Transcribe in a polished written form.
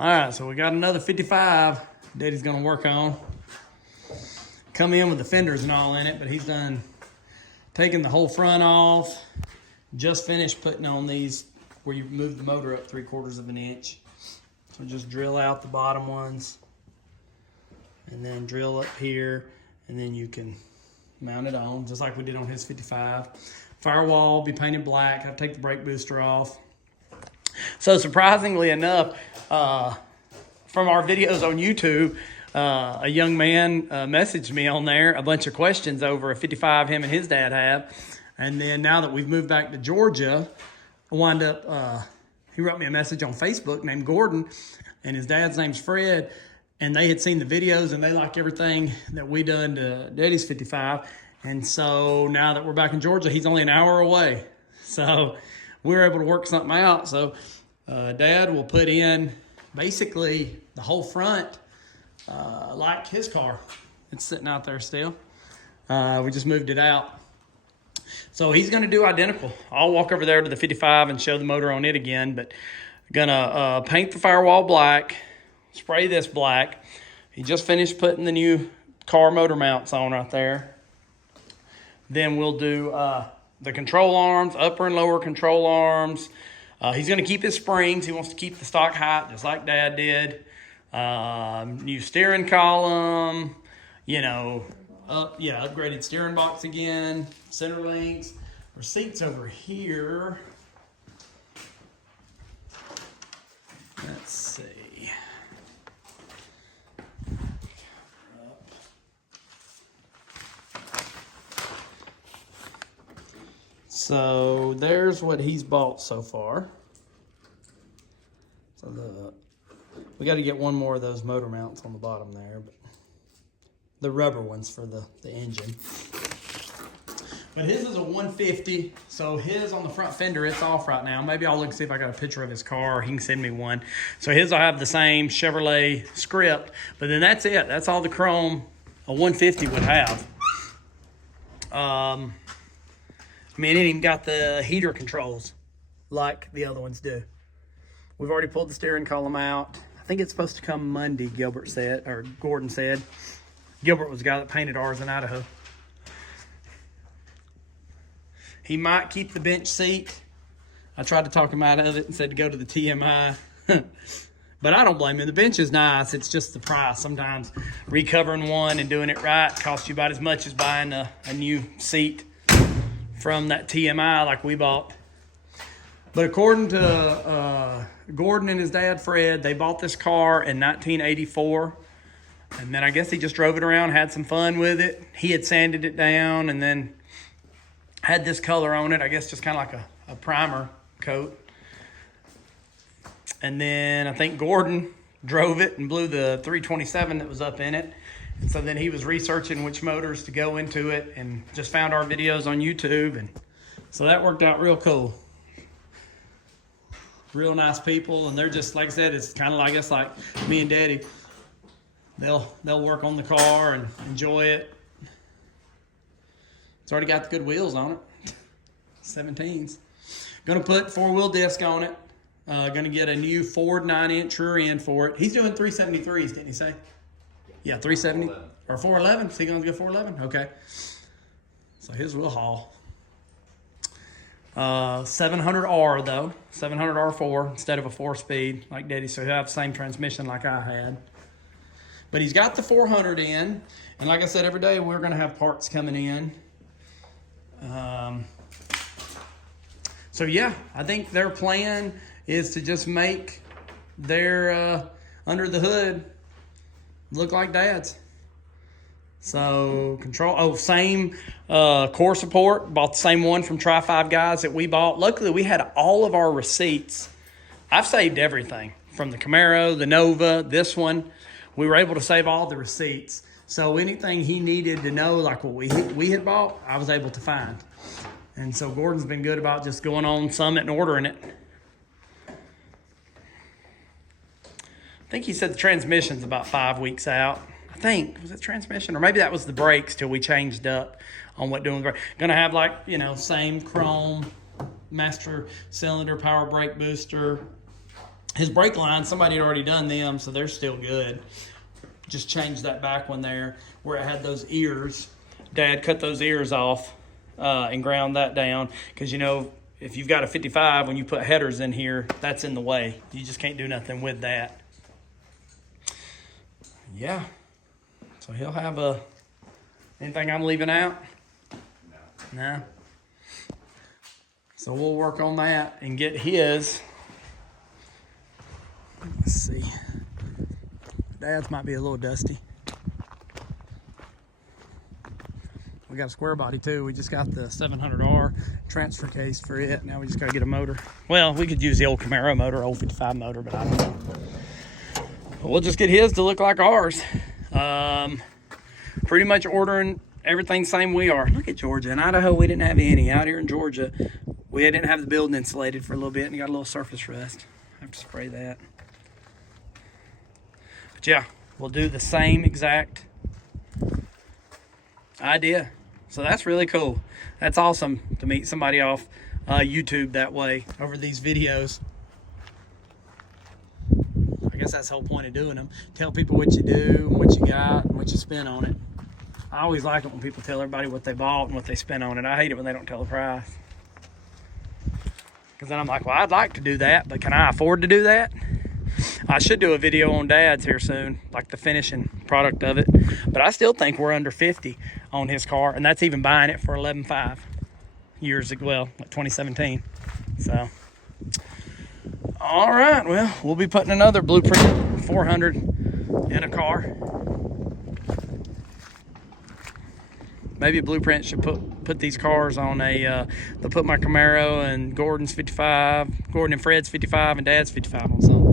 All right, so we got another 55 Daddy's gonna work on. Come in with the fenders and all in it, but he's done taking the whole front off. Just finished putting on these where you move the motor up 3/4 of an inch. So just drill out the bottom ones and then drill up here, and then you can mount it on just like we did on his 55. Firewall will be painted black. I'll take the brake booster off. So surprisingly enough, from our videos on YouTube, a young man messaged me on there a bunch of questions over a 55 him and his dad have. And then now that we've moved back to Georgia, I wound up, he wrote me a message on Facebook named Gordon, and his dad's name's Fred. And they had seen the videos and they like everything that we done to Daddy's 55. And so now that we're back in Georgia, he's only an hour away. So we were able to work something out. So Dad will put in basically the whole front like his car. It's sitting out there still. We just moved it out. So he's going to do identical. I'll walk over there to the 55 and show the motor on it again, but gonna paint the firewall black, spray this black. He just finished putting the new car motor mounts on right there. Then we'll do the control arms, upper and lower control arms. He's going to keep his springs. He wants to keep the stock height just like Dad did. New steering column, you know, upgraded steering box again, center links. Our seats over here. Let's see. So there's what he's bought so far. So we got to get one more of those motor mounts on the bottom there, but the rubber ones for the engine. But his is a 150, so his on the front fender, it's off right now. Maybe I'll look and see if I got a picture of his car, or he can send me one. So his will have the same Chevrolet script, but then that's it. That's all the chrome a 150 would have. I mean, it even got the heater controls like the other ones do. We've already pulled the steering column out. I think it's supposed to come Monday, Gilbert said, or Gordon said. Gilbert was the guy that painted ours in Idaho. He might keep the bench seat. I tried to talk him out of it and said to go to the TMI. But I don't blame him. The bench is nice. It's just the price. Sometimes recovering one and doing it right costs you about as much as buying a new seat from that TMI like we bought. But according to Gordon and his dad, Fred, they bought this car in 1984. And then I guess he just drove it around, had some fun with it. He had sanded it down and then had this color on it. I guess just kind of like a primer coat. And then I think Gordon drove it and blew the 327 that was up in it. And so then he was researching which motors to go into it and just found our videos on YouTube. And so that worked out real cool. Real nice people. And they're just, like I said, it's kind of like us, like me and Daddy. They'll work on the car and enjoy it. It's already got the good wheels on it. 17s. Gonna put 4-wheel disc on it. Gonna get a new Ford 9-inch rear end for it. He's doing 373s, didn't he say? Yeah, 370 or 411. Is he going to go 411? Okay. So his will haul. 700R though, 700R4 instead of a 4-speed like Daddy. So he'll have the same transmission like I had. But he's got the 400 in, and like I said, every day we're going to have parts coming in. So yeah, I think their plan is to just make their under the hood look like Dad's. So same core support. Bought the same one from Try 5 Guys that we bought. Luckily, we had all of our receipts. I've saved everything from the Camaro, the Nova, this one. We were able to save all the receipts. So anything he needed to know, like what we had bought, I was able to find. And so Gordon's been good about just going on Summit and ordering it. I think he said the transmission's about 5 weeks out. I think, was it transmission? Or maybe that was the brakes till we changed up on what doing the brakes. Gonna have like, same chrome, master cylinder, power brake booster. His brake lines, somebody had already done them, so they're still good. Just changed that back one there where it had those ears. Dad cut those ears off and ground that down because, you know, if you've got a 55, when you put headers in here, that's in the way. You just can't do nothing with that. Yeah. So he'll have anything I'm leaving out? No. No. So we'll work on that and get his. Let's see. Dad's might be a little dusty. We got a square body too. We just got the 700R transfer case for it. Now we just gotta get a motor. Well, we could use the old Camaro motor, old 55 motor, but I don't know. But we'll just get his to look like ours. Pretty much ordering everything same we are. Look at Georgia. In Idaho, we didn't have any. Out here in Georgia, we didn't have the building insulated for a little bit and got a little surface rust. I have to spray that. But yeah, we'll do the same exact idea. So that's really cool. That's awesome to meet somebody off YouTube that way over these videos. I guess that's the whole point of doing them. Tell people what you do and what you got and what you spend on it. I always like it when people tell everybody what they bought and what they spent on it. I hate it when they don't tell the price. Because then I'm like, well, I'd like to do that, but can I afford to do that? I should do a video on Dad's here soon, like the finishing product of it. But I still think we're under 50 on his car, and that's even buying it for 11.5 years ago, well, like 2017. So, all right, well, we'll be putting another BluePrint 400 in a car. Maybe BluePrint should put these cars on a, they'll put my Camaro and Gordon's 55, Gordon and Fred's 55, and Dad's 55 on something.